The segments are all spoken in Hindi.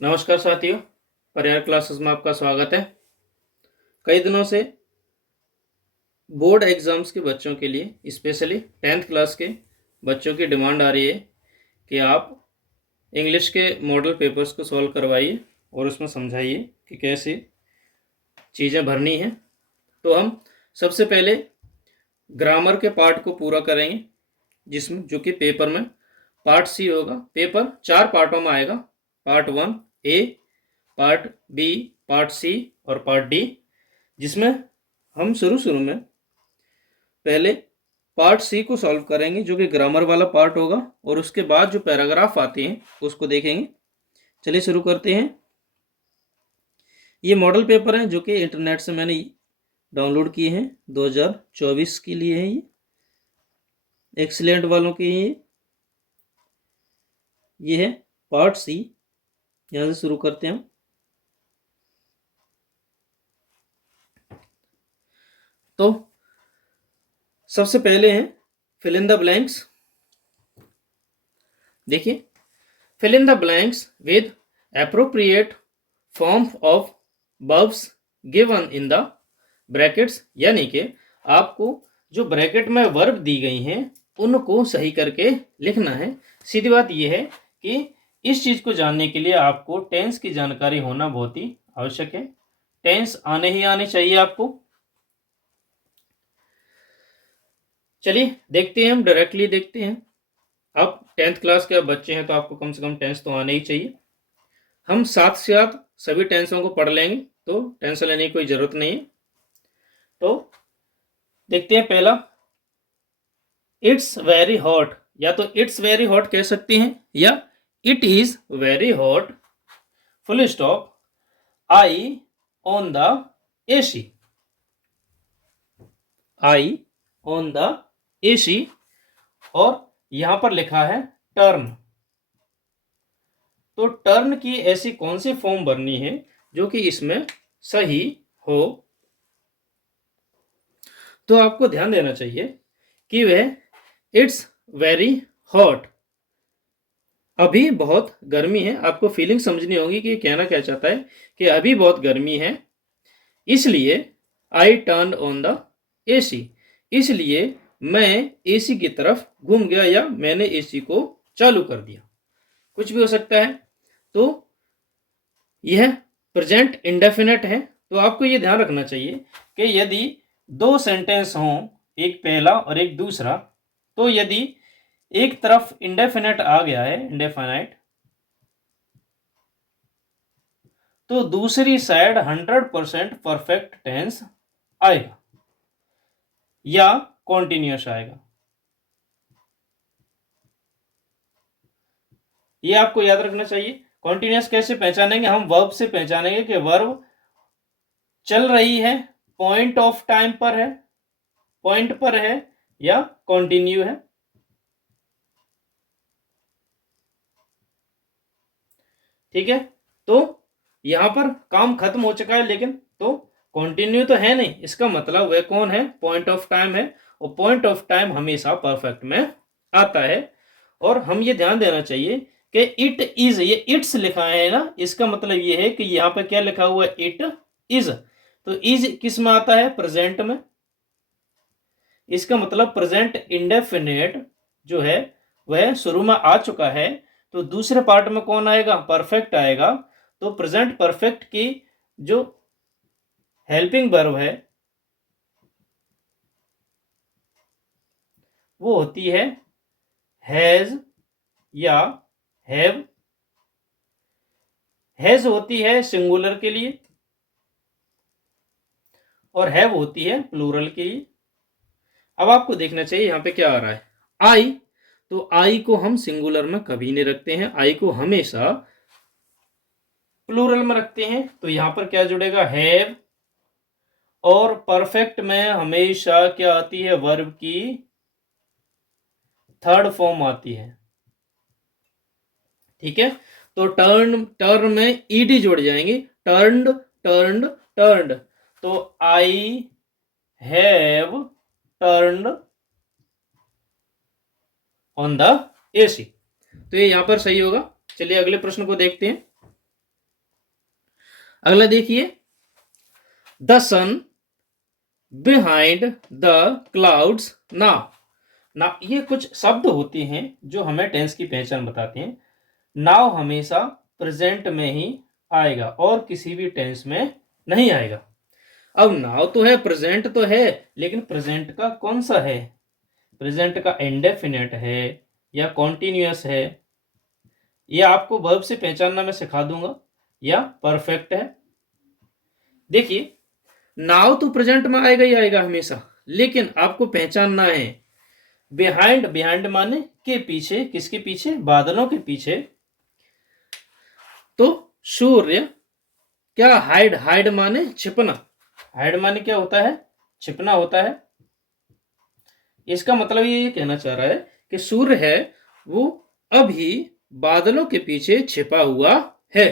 नमस्कार साथियों, परिहार क्लासेस में आपका स्वागत है। कई दिनों से बोर्ड एग्ज़ाम्स के बच्चों के लिए स्पेशली 10th क्लास के बच्चों की डिमांड आ रही है कि आप इंग्लिश के मॉडल पेपर्स को सॉल्व करवाइए और उसमें समझाइए कि कैसे चीज़ें भरनी हैं। तो हम सबसे पहले ग्रामर के पार्ट को पूरा करेंगे, जिसमें जो कि पेपर में पार्ट सी होगा। पेपर 4 पार्टों में आएगा, पार्ट 1 ए, पार्ट बी, पार्ट सी और पार्ट डी, जिसमें हम शुरू में पहले पार्ट सी को सॉल्व करेंगे जो कि ग्रामर वाला पार्ट होगा, और उसके बाद जो पैराग्राफ आते हैं उसको देखेंगे। चलिए शुरू करते हैं। ये मॉडल पेपर हैं जो कि इंटरनेट से मैंने डाउनलोड किए हैं, 2024 के लिए हैं। ये एक्सीलेंट वालों के हैं। ये है पार्ट सी। यहाँ से शुरू करते हैं हम। तो सबसे पहले हैं फिल इन द ब्लैंक्स। देखिए, fill in the blanks with appropriate form of verbs given in the brackets, यानी कि आपको जो ब्रैकेट में वर्ब दी गई हैं उनको सही करके लिखना है। सीधी बात यह है कि इस चीज को जानने के लिए आपको टेंस की जानकारी होना बहुत ही आवश्यक है। टेंस आने ही आने चाहिए आपको। चलिए देखते हैं, हम डायरेक्टली देखते हैं। आप 10th क्लास के बच्चे हैं तो आपको कम से कम टेंस तो आने ही चाहिए। हम साथ साथ सभी टेंसों को पढ़ लेंगे, तो टेंशन लेने की कोई जरूरत नहीं है। तो देखते हैं पहला, इट्स वेरी हॉट, या तो इट्स वेरी हॉट कह सकते हैं या it is very hot full stop I on the AC. I on the AC, और यहां पर लिखा है टर्न। तो टर्न की ऐसी कौन सी फॉर्म भरनी है जो कि इसमें सही हो? तो आपको ध्यान देना चाहिए कि वह इट्स वेरी हॉट, अभी बहुत गर्मी है। आपको फीलिंग समझनी होगी कि कहना क्या चाहता है कि अभी बहुत गर्मी है, इसलिए I turn on the AC, इसलिए मैं एसी की तरफ घूम गया, या मैंने एसी को चालू कर दिया, कुछ भी हो सकता है। तो यह प्रेजेंट इंडेफिनेट है। तो आपको यह ध्यान रखना चाहिए कि यदि दो सेंटेंस हों, एक पहला और एक दूसरा, तो यदि एक तरफ इंडेफिनेट आ गया है, इंडेफिनाइट, तो दूसरी साइड 100% परफेक्ट टेंस आएगा या कॉन्टिन्यूअस आएगा। ये आपको याद रखना चाहिए। कॉन्टिन्यूअस कैसे पहचानेंगे? हम वर्ब से पहचानेंगे कि वर्ब चल रही है, पॉइंट ऑफ टाइम पर है, पॉइंट पर है, या कॉन्टिन्यू है। ठीक है, तो यहां पर काम खत्म हो चुका है, लेकिन तो कॉन्टिन्यू तो है नहीं, इसका मतलब वह कौन है? पॉइंट ऑफ टाइम है, और पॉइंट ऑफ टाइम हमेशा परफेक्ट में आता है। और हम ये ध्यान देना चाहिए कि इट इज, ये इट्स लिखा है ना, इसका मतलब ये है कि यहाँ पे क्या लिखा हुआ है? It is. तो इज किस में आता है? प्रेजेंट में। इसका मतलब प्रेजेंट इंडेफिनेट जो है वह शुरू में आ चुका है, तो दूसरे पार्ट में कौन आएगा? परफेक्ट आएगा। तो प्रेजेंट परफेक्ट की जो हेल्पिंग वर्ब है वो होती है हैज या हैव। हैज होती है सिंगुलर के लिए, और हैव होती है प्लूरल के लिए। अब आपको देखना चाहिए यहां पे क्या आ रहा है। आई, तो आई को हम सिंगुलर में कभी नहीं रखते हैं, आई को हमेशा प्लूरल में रखते हैं। तो यहां पर क्या जुड़ेगा? हैव। और परफेक्ट में हमेशा क्या आती है? वर्ब की थर्ड फॉर्म आती है। ठीक है, तो टर्न, टर्न में ईडी जोड़ जाएंगे, टर्न्ड, टर्न्ड, टर्न्ड। तो I have turned on the AC. तो ये यहां पर सही होगा। चलिए अगले प्रश्न को देखते हैं। अगला देखिए, the sun behind the clouds now. ना ये कुछ शब्द होते हैं जो हमें टेंस की पहचान बताते हैं। नाउ हमेशा प्रेजेंट में ही आएगा और किसी भी टेंस में नहीं आएगा। अब नाउ तो है, प्रेजेंट तो है, लेकिन प्रेजेंट का कौन सा है? प्रेजेंट का इंडेफिनेट है या कॉन्टिन्यूअस है, या आपको वर्ब से पहचानना मैं सिखा दूंगा, या परफेक्ट है। देखिए, नाउ तो प्रेजेंट में आएगा ही आएगा हमेशा, लेकिन आपको पहचानना है बिहाइंड। बिहाइंड माने के पीछे, किसके पीछे? बादलों के पीछे। तो सूर्य, क्या हाइड? हाइड माने छिपना। हाइड माने क्या होता है? छिपना होता है। इसका मतलब ये कहना चाह रहा है कि सूर्य है वो अभी बादलों के पीछे छिपा हुआ है।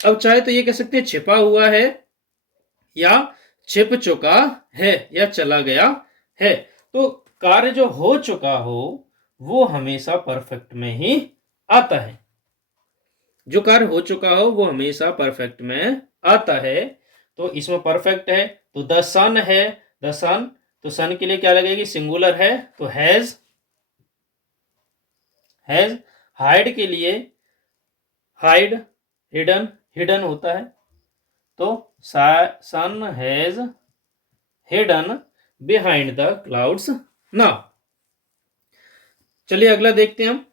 अब चाहे तो ये कह सकते हैं छिपा हुआ है, या छिप चुका है, या चला गया है। तो कार्य जो हो चुका हो वो हमेशा परफेक्ट में ही आता है। जो कार्य हो चुका हो वो हमेशा परफेक्ट में आता है। तो इसमें परफेक्ट है तो द सन है, द सन, तो सन के लिए क्या लगेगी? सिंगुलर है तो हैज। हैज, हाइड के लिए हाइड, हिडन, हिडन होता है। तो sun has hidden behind the clouds now. चलिए अगला देखते हैं हम।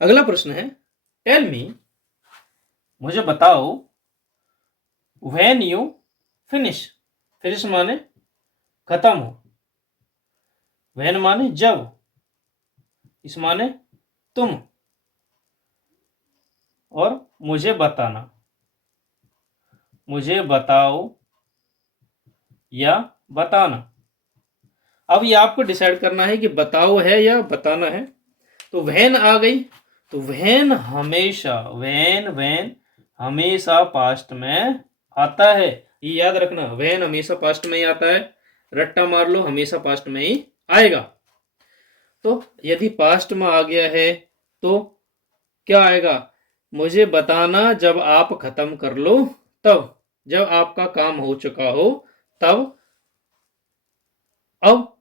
अगला प्रश्न है, टेल मी, मुझे बताओ, व्हेन यू फिनिश। फिनिश माने खत्म हो, व्हेन माने जब, इस माने तुम, और मुझे बताना, मुझे बताओ या बताना। अब ये आपको डिसाइड करना है कि बताओ है या बताना है। तो व्हेन आ गई, तो व्हेन हमेशा, व्हेन व्हेन हमेशा पास्ट में आता है। ये याद रखना, व्हेन हमेशा पास्ट में ही आता है। रट्टा मार लो, हमेशा पास्ट में ही आएगा। तो यदि पास्ट में आ गया है तो क्या आएगा? मुझे बताना जब आप खत्म कर लो तब, जब आपका काम हो चुका हो तब। अब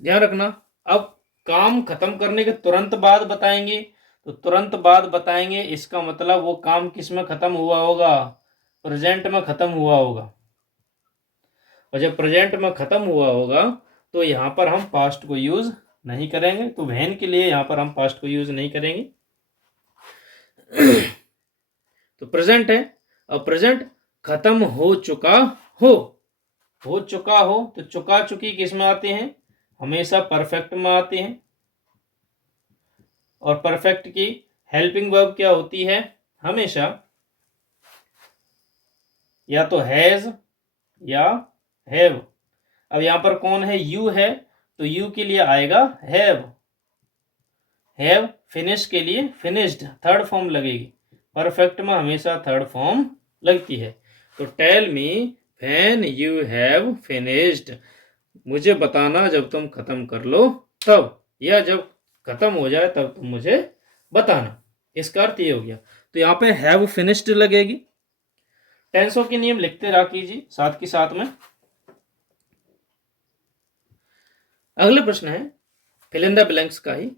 ध्यान रखना, अब काम खत्म करने के तुरंत बाद बताएंगे, तो तुरंत बाद बताएंगे इसका मतलब वो काम किस में खत्म हुआ होगा? प्रेजेंट में खत्म हुआ होगा। और जब प्रेजेंट में खत्म हुआ होगा तो यहां पर हम पास्ट को यूज नहीं करेंगे। तो व्हेन के लिए यहां पर हम पास्ट को यूज नहीं करेंगे। तो प्रेजेंट है, अब प्रेजेंट खत्म हो चुका हो, हो चुका हो, तो चुका चुकी किस में आते हैं? हमेशा परफेक्ट में आते हैं। और परफेक्ट की हेल्पिंग वर्ब क्या होती है? हमेशा या तो हैज या हैव। अब यहां पर कौन है? यू है, तो यू के लिए आएगा हैव। हैव, फिनिश के लिए फिनिश्ड, थर्ड फॉर्म लगेगी। परफेक्ट में हमेशा थर्ड फॉर्म लगती है। तो tell me when you have finished, मुझे बताना जब तुम खत्म कर लो तब, या जब खत्म हो जाए तब तुम मुझे बताना। इसका अर्थ ये हो गया। तो यहाँ पे हैव फिनिश्ड लगेगी। टेंसों के नियम लिखते रहा कीजिए साथ के साथ में। अगला प्रश्न है फिल इन द ब्लैंक्स का ही।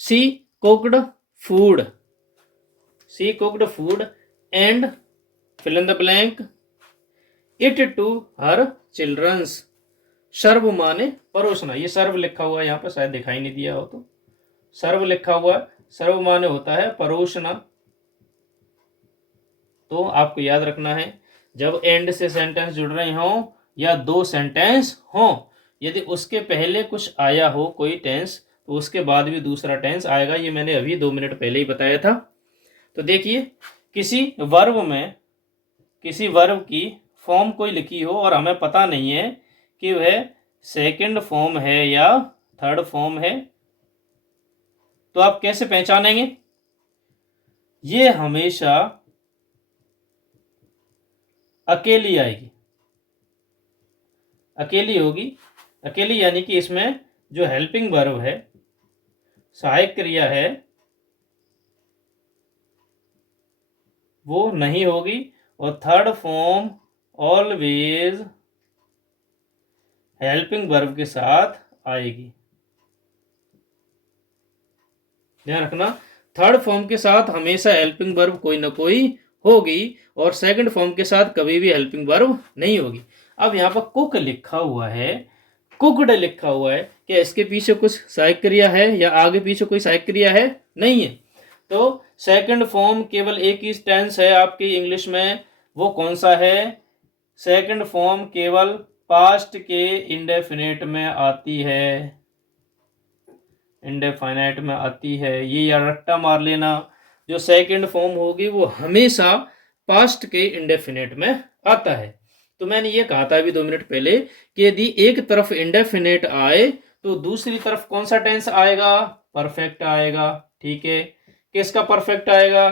See cooked food, see cooked food and fill in the blank it to her childrens. Serve माने परोसना, ये सर्व लिखा हुआ है यहाँ पर, शायद दिखाई नहीं दिया हो तो सर्व लिखा हुआ है। सर्व माने होता है परोसना। तो आपको याद रखना है, जब एंड से सेंटेंस जुड़ रहे हो या दो सेंटेंस हो, यदि उसके पहले कुछ आया हो कोई टेंस, तो उसके बाद भी दूसरा टेंस आएगा। ये मैंने अभी 2 मिनट पहले ही बताया था। तो देखिए, किसी वर्ब में, किसी वर्ब की फॉर्म कोई लिखी हो और हमें पता नहीं है कि वह सेकंड फॉर्म है या थर्ड फॉर्म है, तो आप कैसे पहचानेंगे? ये हमेशा अकेली आएगी, अकेली होगी। अकेली यानी कि इसमें जो हेल्पिंग वर्ब है, सहायक क्रिया है, वो नहीं होगी, और third form always helping verb के साथ आएगी। ध्यान रखना, थर्ड फॉर्म के साथ हमेशा हेल्पिंग वर्ब कोई ना कोई होगी, और सेकंड फॉर्म के साथ कभी भी हेल्पिंग वर्ब नहीं होगी। अब यहाँ पर कुक लिखा हुआ है, कुकड लिखा हुआ है, क्या इसके पीछे कुछ सहायक क्रिया है या आगे पीछे कोई सहायक क्रिया है? नहीं है। तो सेकंड फॉर्म केवल एक ही टेंस है आपकी इंग्लिश में, वो कौन सा है? सेकंड फॉर्म केवल पास्ट के इंडेफिनेट में आती है, इंडेफिनेट में आती है। ये या रट्टा मार लेना, जो सेकंड फॉर्म होगी वो हमेशा पास्ट के इंडेफिनेट में आता है। तो मैंने ये कहा था अभी 2 मिनट पहले कि यदि एक तरफ इंडेफिनेट आए तो दूसरी तरफ कौन सा टेंस आएगा? परफेक्ट आएगा। ठीक है, किसका परफेक्ट आएगा?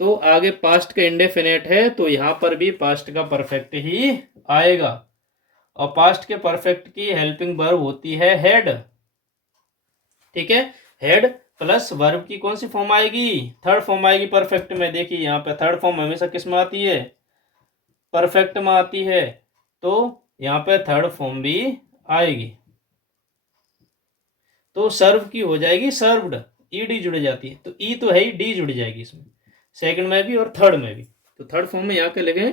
तो आगे पास्ट का इंडेफिनेट है तो यहां पर भी पास्ट का परफेक्ट ही आएगा, और पास्ट के परफेक्ट की हेल्पिंग वर्ब होती है हेड। ठीक है, हेड प्लस वर्ब की कौन सी फॉर्म आएगी? थर्ड फॉर्म आएगी परफेक्ट में। देखिए यहाँ पे थर्ड फॉर्म हमेशा किस में आती है? परफेक्ट में आती है, तो यहाँ पे थर्ड फॉर्म भी आएगी। तो सर्व की हो जाएगी सर्व्ड, ईडी जुड़ जाती है, तो ई तो है ही, डी जुड़ जाएगी इसमें, सेकंड में भी और थर्ड में भी। तो थर्ड फॉर्म में यहाँ के लगे,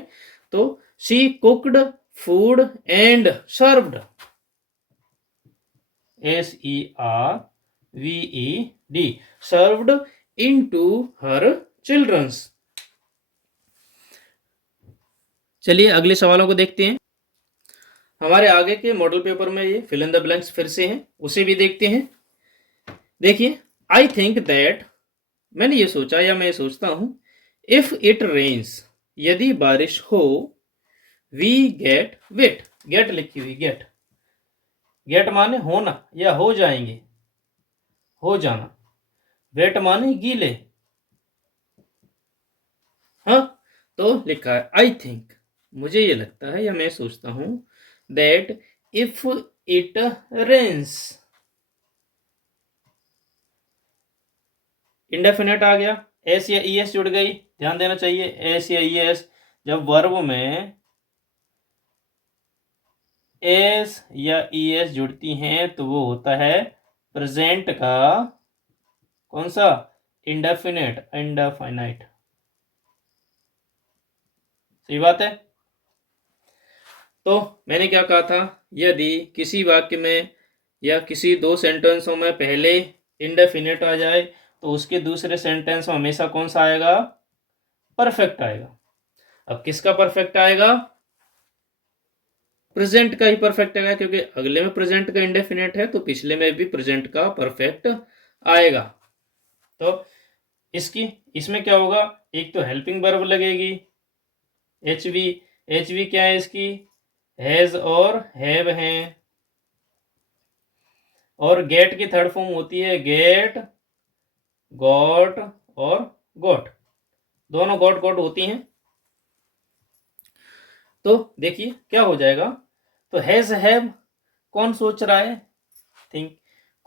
तो she cooked food and served, SERVED, served into her childrens. चलिए अगले सवालों को देखते हैं। हमारे आगे के मॉडल पेपर में ये फिल इन द ब्लैंक्स फिर से हैं, उसे भी देखते हैं। देखिए, आई थिंक दैट, मैंने ये सोचा या मैं सोचता हूं, इफ इट रेन्स, यदि बारिश हो, वी गेट वेट, गेट लिखी हुई, गेट, गेट माने होना या हो जाएंगे, हो जाना, वेट माने गीले। हाँ, तो लिखा है आई थिंक, मुझे ये लगता है या मैं सोचता हूं, that if it rains, indefinite आ गया, एस या ईएस जुड़ गई, ध्यान देना चाहिए, एस या ईएस जब वर्ब में एस या ईएस जुड़ती हैं तो वो होता है प्रेजेंट का कौन सा? Indefinite, indefinite. सही बात है। तो मैंने क्या कहा था, यदि किसी वाक्य में या किसी दो सेंटेंसों में पहले इंडेफिनेट आ जाए तो उसके दूसरे सेंटेंस में हमेशा कौन सा आएगा? परफेक्ट आएगा। अब किसका परफेक्ट आएगा? प्रेजेंट का ही परफेक्ट आएगा, क्योंकि अगले में प्रेजेंट का इंडेफिनेट है तो पिछले में भी प्रेजेंट का परफेक्ट आएगा। तो इसमें क्या होगा? एक तो हेल्पिंग वर्ब लगेगी, एचवी, एचवी क्या है इसकी? हैज और हैव हैं, और गेट की थर्ड फॉर्म होती है गेट, गॉट और गॉट, दोनों गॉट गॉट होती हैं। तो देखिए क्या हो जाएगा, तो हैज हैव कौन सोच रहा है? थिंक,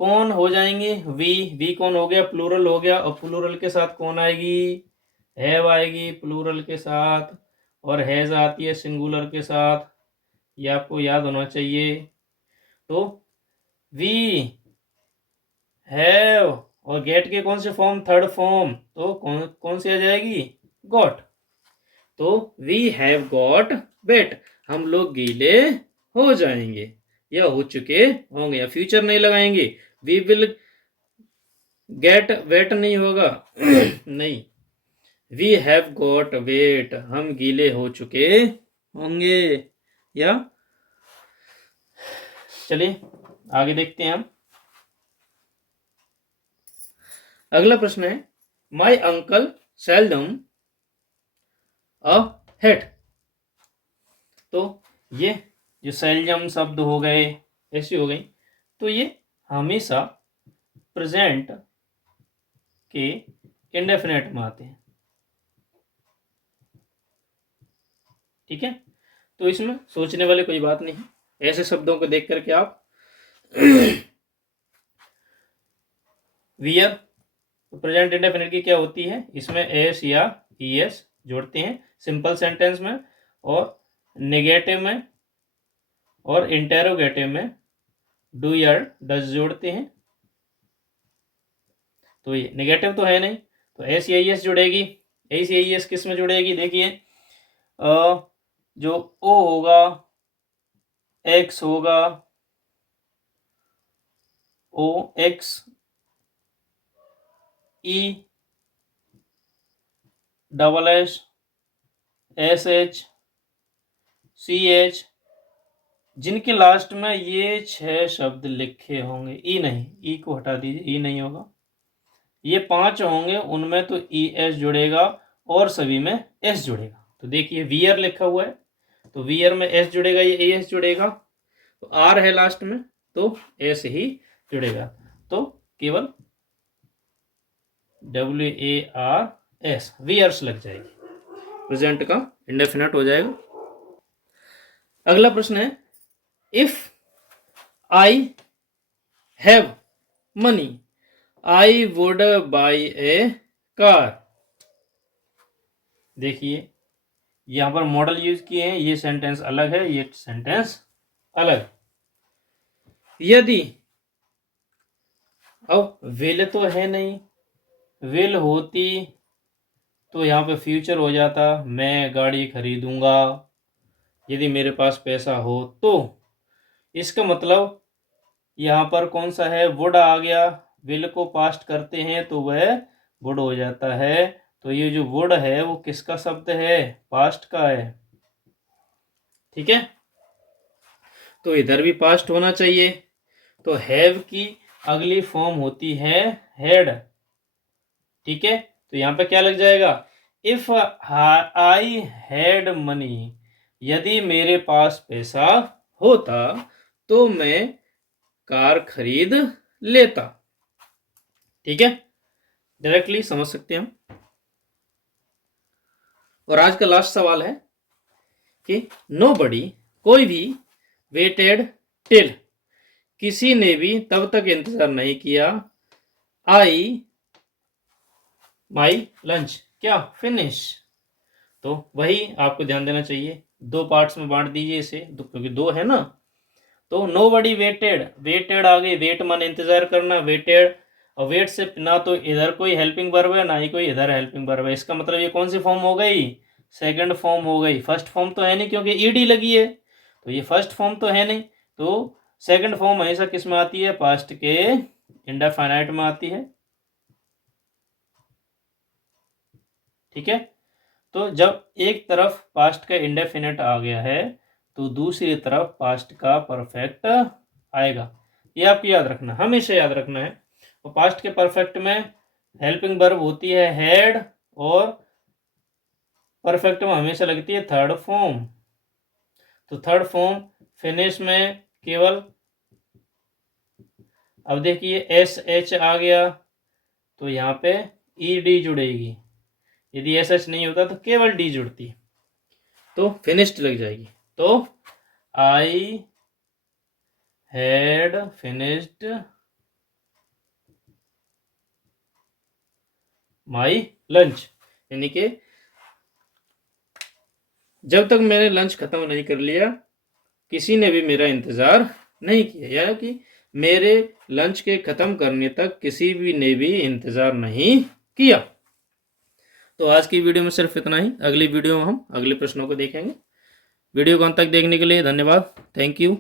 कौन हो जाएंगे? वी कौन हो गया? प्लूरल हो गया, और प्लूरल के साथ कौन आएगी? हैव आएगी प्लूरल के साथ, और हैज आती है सिंगुलर के साथ, ये आपको याद होना चाहिए। तो वी हैव, और गेट के कौन से फॉर्म? थर्ड फॉर्म, तो कौन कौन सी आ जाएगी? गॉट। तो वी हैव गॉट वेट, हम लोग गीले हो जाएंगे या हो चुके होंगे, या फ्यूचर नहीं लगाएंगे, वी विल गेट वेट नहीं होगा नहीं, वी हैव गॉट वेट, हम गीले हो चुके होंगे। या चलिए आगे देखते हैं हम। अगला प्रश्न है, my uncle seldom a hate. तो ये जो सेल्डम शब्द हो गए, ऐसी हो गई, तो ये हमेशा प्रेजेंट के इंडेफिनेट में आते हैं। ठीक है, तो इसमें सोचने वाली कोई बात नहीं है, ऐसे शब्दों को देख करके आप वियर, तो प्रेजेंट इंडेफिनिट की क्या होती है? इसमें एस या ईएस जोड़ते हैं सिंपल सेंटेंस में, और नेगेटिव में और इंटेरोगेटिव में डू या डज जोड़ते हैं। तो ये नेगेटिव तो है नहीं, तो एस या एस जुड़ेगी। एस या एस किस में जुड़ेगी? देखिए जो ओ होगा, एक्स होगा, O X, E double S, S H, C H, जिनके लास्ट में ये 6 शब्द लिखे होंगे, ई नहीं, ई को हटा दीजिए, ई नहीं होगा, ये 5 होंगे, उनमें तो ई एस जुड़ेगा और सभी में एस जुड़ेगा। तो देखिए वियर लिखा हुआ है, तो वियर में एस जुड़ेगा, ये ए एस जुड़ेगा, तो आर है लास्ट में तो एस ही जुड़ेगा, तो केवल WARS वियर्स लग जाएगी, प्रेजेंट का इंडेफिनिट हो जाएगा। अगला प्रश्न है, if I have money I would buy A car. देखिए यहां पर मॉडल यूज किए हैं, ये सेंटेंस अलग है, ये सेंटेंस अलग। यदि, अब विल तो है नहीं, विल होती तो यहाँ पे फ्यूचर हो जाता, मैं गाड़ी खरीदूंगा यदि मेरे पास पैसा हो तो। इसका मतलब यहाँ पर कौन सा है? वुड आ गया, विल को पास्ट करते हैं तो वह वुड हो जाता है। तो ये जो वुड है वो किसका शब्द है? पास्ट का है, ठीक है। तो इधर भी पास्ट होना चाहिए, तो हैव की अगली फॉर्म होती है हैड, ठीक है। तो यहाँ पे क्या लग जाएगा? इफ आई हैड मनी, यदि मेरे पास पैसा होता तो मैं कार खरीद लेता, ठीक है। डायरेक्टली समझ सकते हैं हम। और आज का लास्ट सवाल है कि नोबडी, कोई भी, वेटेड टिल, किसी ने भी तब तक इंतजार नहीं किया, आई माई लंच, क्या फिनिश। तो वही आपको ध्यान देना चाहिए, 2 पार्ट्स में बांट दीजिए इसे, क्योंकि 2 है ना। तो नोबडी वेटेड, वेटेड आ गई, वेट माने इंतजार करना, वेटेड, और वेट से ना तो इधर कोई हेल्पिंग वर्ब है ना ही कोई इधर हेल्पिंग वर्ब है, इसका मतलब ये कौन सी फॉर्म हो गई? सेकंड फॉर्म हो गई। फर्स्ट फॉर्म तो है नहीं क्योंकि ईडी लगी है, तो ये फर्स्ट फॉर्म तो है नहीं। तो सेकंड फॉर्म हमेशा किस में आती है? पास्ट के इंडेफिनाइट में आती है, ठीक है। तो जब एक तरफ पास्ट का इंडेफिनिट आ गया है तो दूसरी तरफ पास्ट का परफेक्ट आएगा, ये आपको याद रखना, हमेशा याद रखना है। और पास्ट के परफेक्ट में हेल्पिंग वर्ब होती है हैड, और परफेक्ट में हमेशा लगती है थर्ड फॉर्म। तो थर्ड फॉर्म फिनिश में केवल, अब देखिए एस एच आ गया तो यहाँ पे ई डी जुड़ेगी, यदि एस एच नहीं होता तो केवल डी जुड़ती, तो फिनिश्ड लग जाएगी। तो I had finished my lunch, यानी कि जब तक मैंने लंच खत्म नहीं कर लिया किसी ने भी मेरा इंतजार नहीं किया, यानी कि मेरे लंच के खत्म करने तक किसी भी ने भी इंतजार नहीं किया। तो आज की वीडियो में सिर्फ इतना ही, अगली वीडियो में हम अगले प्रश्नों को देखेंगे। वीडियो को अंत तक देखने के लिए धन्यवाद, थैंक यू।